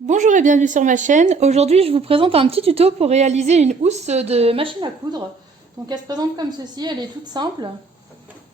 Bonjour et bienvenue sur ma chaîne. Aujourd'hui, je vous présente un petit tuto pour réaliser une housse de machine à coudre. Donc, elle se présente comme ceci, elle est toute simple.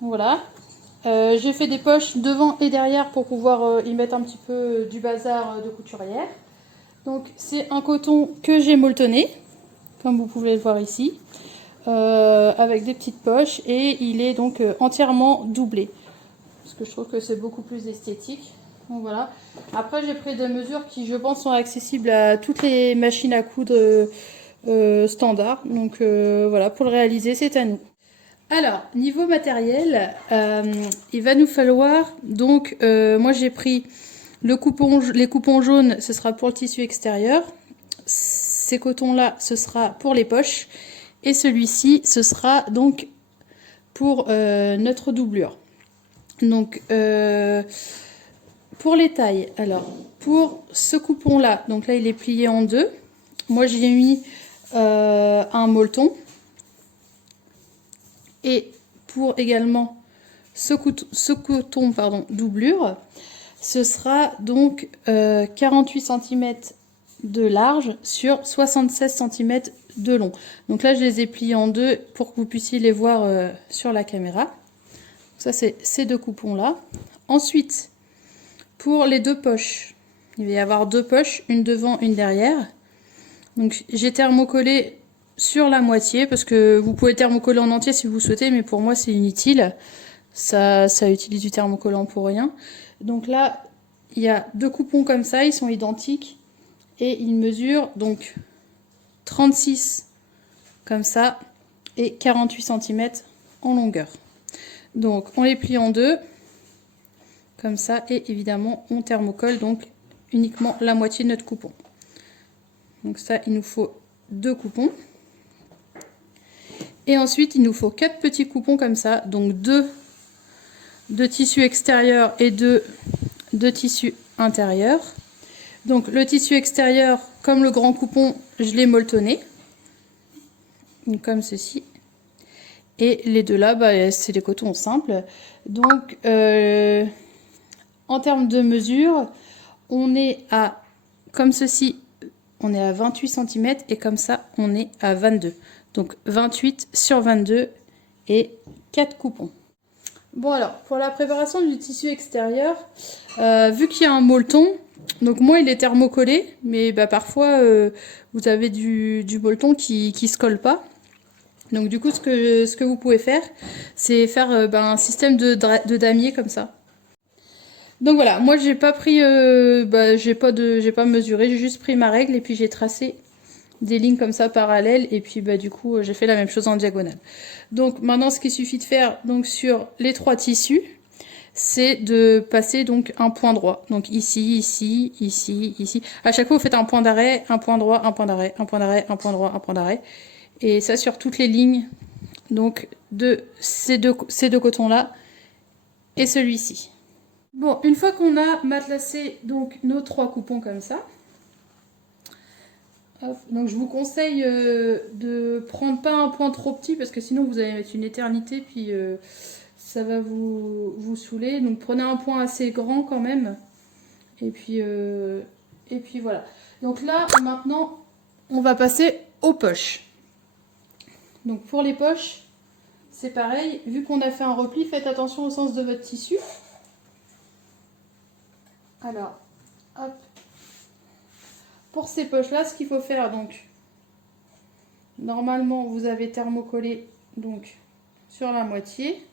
Voilà. J'ai fait des poches devant et derrière pour pouvoir y mettre un petit peu du bazar de couturière. Donc, c'est un coton que j'ai molletonné, comme vous pouvez le voir ici, avec des petites poches, et il est donc entièrement doublé, parce que je trouve que c'est beaucoup plus esthétique. Donc voilà. Après, j'ai pris des mesures qui, je pense, sont accessibles à toutes les machines à coudre standard. Donc voilà, pour le réaliser, c'est à nous. Alors, niveau matériel, il va nous falloir, donc, moi j'ai pris les coupons jaunes, ce sera pour le tissu extérieur. Ces cotons-là, ce sera pour les poches. Et celui-ci, ce sera donc pour notre doublure. Donc, pour les tailles, alors, pour ce coupon-là, donc là, il est plié en deux. Moi, j'ai mis un molleton. Et pour également ce coton doublure, ce sera donc 48 cm de large sur 76 cm de long. Donc là, je les ai pliés en deux pour que vous puissiez les voir sur la caméra. Ça, c'est ces deux coupons-là. Ensuite, pour les deux poches, il va y avoir deux poches, une devant, une derrière. Donc j'ai thermocollé sur la moitié, parce que vous pouvez thermocoller en entier si vous souhaitez, mais pour moi c'est inutile. Ça utilise du thermocollant pour rien. Donc là, il y a deux coupons comme ça, ils sont identiques. Et ils mesurent donc 36 comme ça et 48 cm en longueur. Donc on les plie en deux, comme ça, et évidemment on thermocolle donc uniquement la moitié de notre coupon. Donc ça, il nous faut deux coupons. Et ensuite, il nous faut 4 petits coupons comme ça, donc deux de tissu extérieur et deux de tissu intérieur. Donc le tissu extérieur, comme le grand coupon, je l'ai molletonné, comme ceci. Et les deux là, bah, c'est des cotons simples. Donc en termes de mesure, on est à, comme ceci, on est à 28 cm et comme ça, on est à 22. Donc 28 sur 22 et 4 coupons. Bon alors, pour la préparation du tissu extérieur, vu qu'il y a un molleton, donc moi il est thermocollé, mais bah, parfois vous avez du molleton qui se colle pas. Donc du coup ce que vous pouvez faire, c'est faire un système de damier comme ça. Donc voilà, moi j'ai pas pris, j'ai pas mesuré, j'ai juste pris ma règle et puis j'ai tracé des lignes comme ça parallèles, et puis bah du coup j'ai fait la même chose en diagonale. Donc maintenant ce qu'il suffit de faire donc sur les trois tissus, c'est de passer donc un point droit. Donc ici, ici, ici, ici. À chaque fois vous faites un point d'arrêt, un point droit, un point d'arrêt, un point d'arrêt, un point droit, un point d'arrêt. Et ça sur toutes les lignes donc de ces deux cotons là et celui-ci. Bon, une fois qu'on a matelassé donc nos trois coupons comme ça, hop, donc je vous conseille de prendre pas un point trop petit, parce que sinon vous allez mettre une éternité, puis ça va vous saouler. Donc prenez un point assez grand quand même. Et puis voilà. Donc là, maintenant, on va passer aux poches. Donc pour les poches, c'est pareil. Vu qu'on a fait un repli, faites attention au sens de votre tissu. Alors, hop. Pour ces poches-là, ce qu'il faut faire, donc, normalement, vous avez thermocollé donc sur la moitié,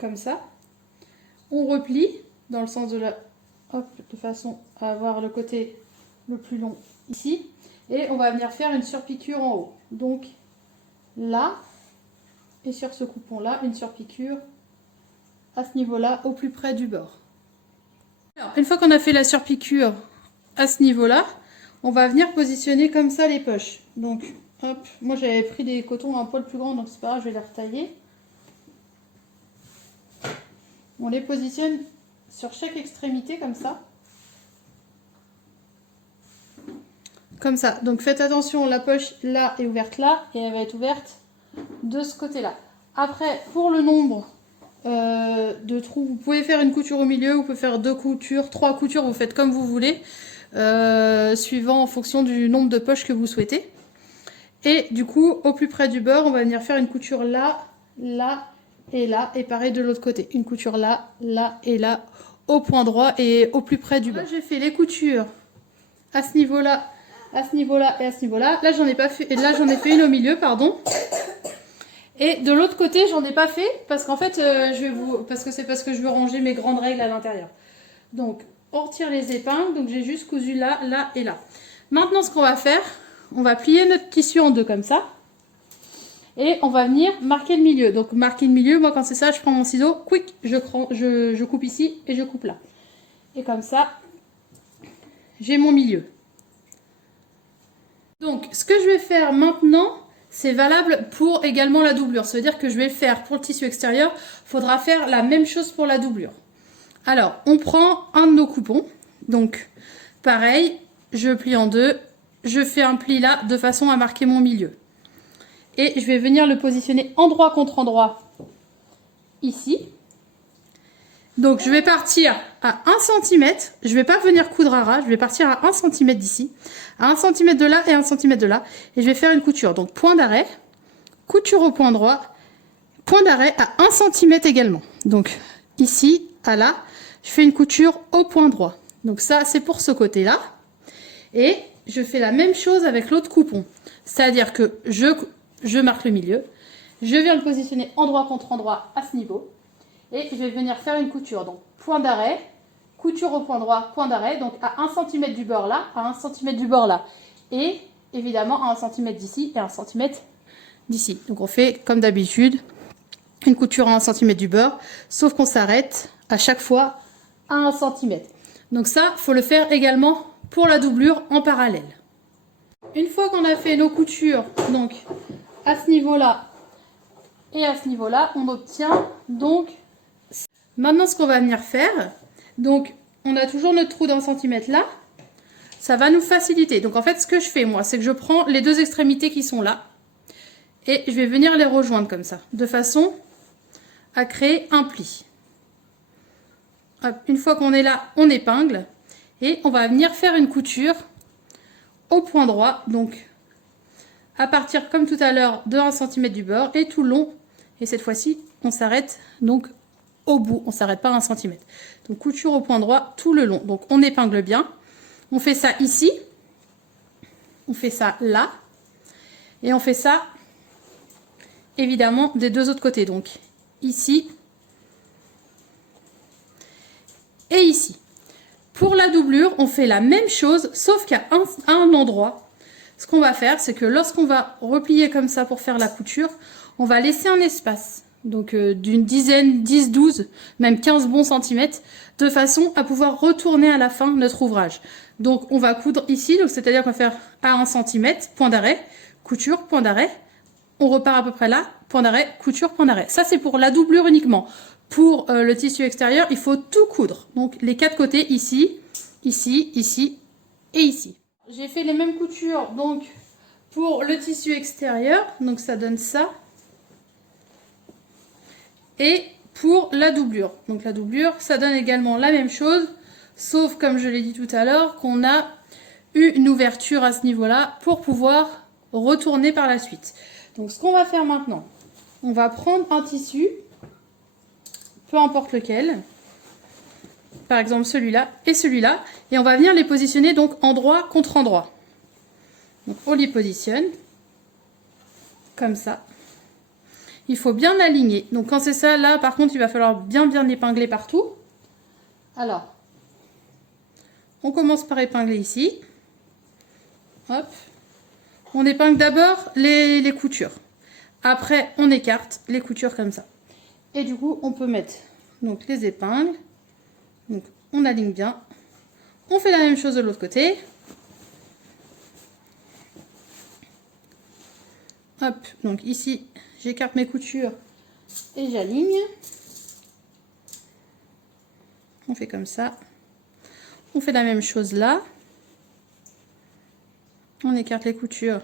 comme ça. On replie dans le sens de la... Hop, de façon à avoir le côté le plus long ici. Et on va venir faire une surpiqûre en haut. Donc, là, et sur ce coupon-là, une surpiqûre à ce niveau-là, au plus près du bord. Alors, une fois qu'on a fait la surpiqûre à ce niveau-là, on va venir positionner comme ça les poches. Donc, hop, moi j'avais pris des cotons un poil plus grands, donc c'est pas grave, je vais les retailler. On les positionne sur chaque extrémité comme ça. Comme ça. Donc faites attention, la poche là est ouverte là, et elle va être ouverte de ce côté-là. Après, pour le nombre de trous. Vous pouvez faire une couture au milieu, vous pouvez faire 2 coutures, 3 coutures, vous faites comme vous voulez, suivant en fonction du nombre de poches que vous souhaitez. Et du coup, au plus près du bord, on va venir faire une couture là, là et là, et pareil de l'autre côté. Une couture là, là et là, au point droit et au plus près du bord. Là, j'ai fait les coutures à ce niveau-là, à ce niveau-là et à ce niveau-là. Là, j'en ai pas fait, et là, j'en ai fait une au milieu, pardon. Et de l'autre côté, j'en ai pas fait parce qu'en fait, parce que je veux ranger mes grandes règles à l'intérieur. Donc, on retire les épingles. Donc, j'ai juste cousu là, là et là. Maintenant, ce qu'on va faire, on va plier notre tissu en deux comme ça. Et on va venir marquer le milieu. Donc, marquer le milieu, moi, quand c'est ça, je prends mon ciseau, quick, je coupe ici et je coupe là. Et comme ça, j'ai mon milieu. Donc, ce que je vais faire maintenant, c'est valable pour également la doublure. Ça veut dire que je vais le faire pour le tissu extérieur. Il faudra faire la même chose pour la doublure. Alors, on prend un de nos coupons. Donc, pareil, je plie en deux. Je fais un pli là de façon à marquer mon milieu. Et je vais venir le positionner endroit contre endroit ici. Donc, je vais partir à 1 cm. Je ne vais pas venir coudre à ras. Je vais partir à 1 cm d'ici, à 1 cm de là et 1 cm de là. Et je vais faire une couture. Donc, point d'arrêt, couture au point droit, point d'arrêt à 1 cm également. Donc, ici, à là, je fais une couture au point droit. Donc, ça, c'est pour ce côté-là. Et je fais la même chose avec l'autre coupon. C'est-à-dire que je marque le milieu. Je viens le positionner endroit contre endroit à ce niveau. Et je vais venir faire une couture. Donc, point d'arrêt, couture au point droit, point d'arrêt. Donc, à 1 cm du bord là, à 1 cm du bord là. Et évidemment, à 1 cm d'ici et 1 cm d'ici. Donc, on fait comme d'habitude une couture à 1 cm du bord. Sauf qu'on s'arrête à chaque fois à 1 cm. Donc, ça, il faut le faire également pour la doublure en parallèle. Une fois qu'on a fait nos coutures, donc à ce niveau-là et à ce niveau-là, on obtient donc... Maintenant, ce qu'on va venir faire, donc on a toujours notre trou d'1 cm là, ça va nous faciliter. Donc en fait, ce que je fais moi, c'est que je prends les deux extrémités qui sont là et je vais venir les rejoindre comme ça, de façon à créer un pli. Hop, une fois qu'on est là, on épingle et on va venir faire une couture au point droit, donc à partir comme tout à l'heure de 1 cm du bord et tout le long. Et cette fois-ci, on s'arrête donc au bout, on ne s'arrête pas à 1 cm. Donc couture au point droit tout le long. Donc on épingle bien. On fait ça ici. On fait ça là. Et on fait ça évidemment des deux autres côtés. Donc ici et ici. Pour la doublure, on fait la même chose, sauf qu'à un endroit, ce qu'on va faire, c'est que lorsqu'on va replier comme ça pour faire la couture, on va laisser un espace. Donc d'une dizaine, 10, 12, même 15 bons centimètres, de façon à pouvoir retourner à la fin notre ouvrage. Donc on va coudre ici, donc c'est-à-dire qu'on va faire à 1 cm, point d'arrêt, couture, point d'arrêt, on repart à peu près là, point d'arrêt, couture, point d'arrêt. Ça c'est pour la doublure uniquement. Pour le tissu extérieur, il faut tout coudre. Donc les 4 côtés, ici, ici, ici et ici. J'ai fait les mêmes coutures donc pour le tissu extérieur, donc ça donne ça. Et pour la doublure. Donc la doublure, ça donne également la même chose, sauf comme je l'ai dit tout à l'heure, qu'on a eu une ouverture à ce niveau-là pour pouvoir retourner par la suite. Donc ce qu'on va faire maintenant, on va prendre un tissu, peu importe lequel, par exemple celui-là et celui-là, et on va venir les positionner donc endroit contre endroit. Donc on les positionne comme ça. Il faut bien aligner. Donc quand c'est ça, là par contre, il va falloir bien épingler partout. Alors, on commence par épingler ici. Hop. On épingle d'abord les coutures. Après, on écarte les coutures comme ça. Et du coup, on peut mettre donc les épingles. Donc on aligne bien. On fait la même chose de l'autre côté. Hop, donc ici, j'écarte mes coutures et j'aligne. On fait comme ça. On fait la même chose là. On écarte les coutures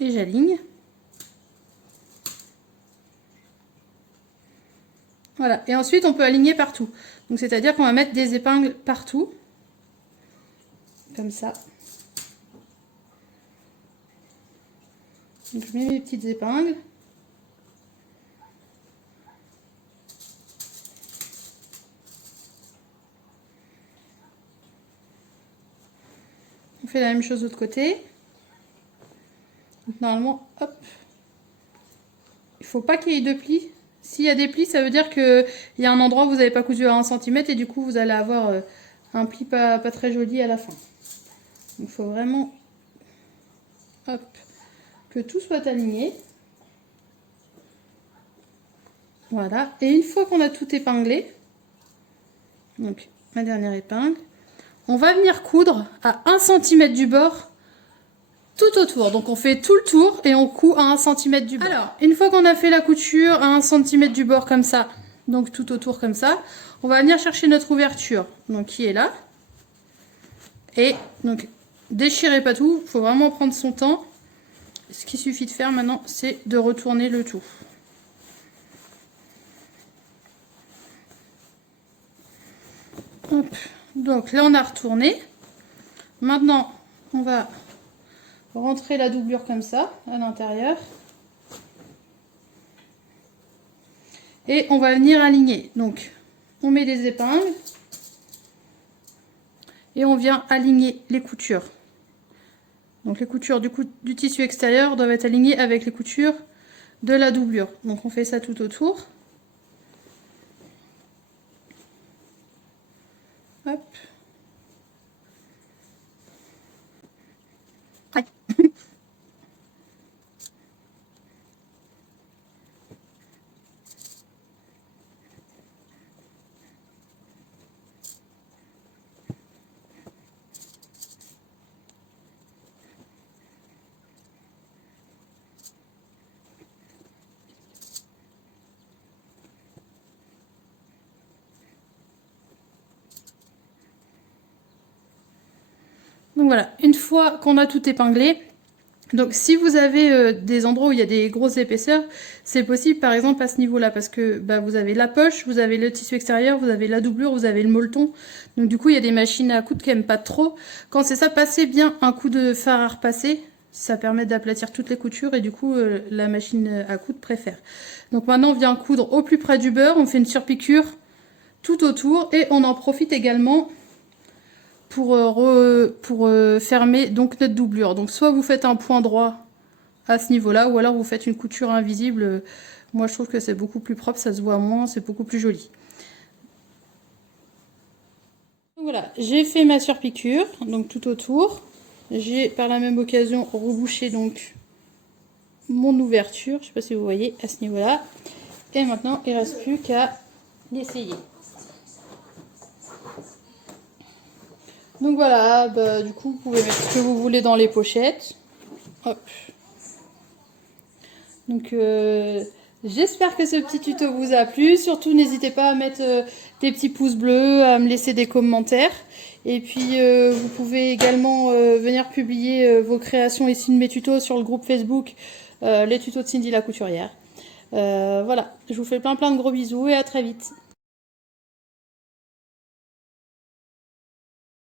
et j'aligne. Voilà, et ensuite on peut aligner partout. Donc c'est-à-dire qu'on va mettre des épingles partout. Comme ça. Donc je mets mes petites épingles. On fait la même chose de l'autre côté. Donc, normalement, hop. Il ne faut pas qu'il y ait de plis. S'il y a des plis, ça veut dire qu'il y a un endroit où vous n'avez pas cousu à 1 cm et du coup vous allez avoir un pli pas très joli à la fin. Il faut vraiment hop, que tout soit aligné. Voilà. Et une fois qu'on a tout épinglé, donc ma dernière épingle, on va venir coudre à 1 cm du bord tout autour. Donc on fait tout le tour et on coud à 1 cm du bord. Alors, une fois qu'on a fait la couture à 1 cm du bord comme ça, donc tout autour comme ça, on va venir chercher notre ouverture, donc qui est là. Et donc, déchirez pas tout, il faut vraiment prendre son temps. Ce qu'il suffit de faire maintenant, c'est de retourner le tout. Hop. Donc là, on a retourné. Maintenant, on va rentrer la doublure comme ça, à l'intérieur. Et on va venir aligner. Donc, on met des épingles. Et on vient aligner les coutures. Donc les coutures du tissu extérieur doivent être alignées avec les coutures de la doublure. Donc on fait ça tout autour. Hop. Aïe. Donc voilà, une fois qu'on a tout épinglé, donc si vous avez des endroits où il y a des grosses épaisseurs, c'est possible par exemple à ce niveau-là, parce que vous avez la poche, vous avez le tissu extérieur, vous avez la doublure, vous avez le molleton. Donc du coup il y a des machines à coudre qui n'aiment pas trop. Quand c'est ça, passez bien un coup de fard à repasser, ça permet d'aplatir toutes les coutures et du coup la machine à coudre préfère. Donc maintenant on vient coudre au plus près du beurre, on fait une surpiqûre tout autour et on en profite également pour fermer donc notre doublure. Donc soit vous faites un point droit à ce niveau-là, ou alors vous faites une couture invisible. Moi je trouve que c'est beaucoup plus propre, ça se voit moins, c'est beaucoup plus joli. Donc voilà, j'ai fait ma surpiqûre, donc tout autour. J'ai par la même occasion rebouché donc mon ouverture, je sais pas si vous voyez à ce niveau-là. Et maintenant il ne reste plus qu'à l'essayer. Donc voilà, du coup vous pouvez mettre ce que vous voulez dans les pochettes. Hop. Donc j'espère que ce petit tuto vous a plu. Surtout n'hésitez pas à mettre des petits pouces bleus, à me laisser des commentaires. Et puis vous pouvez également venir publier vos créations ici de mes tutos sur le groupe Facebook, les tutos de Cindy la couturière. Voilà, je vous fais plein de gros bisous et à très vite.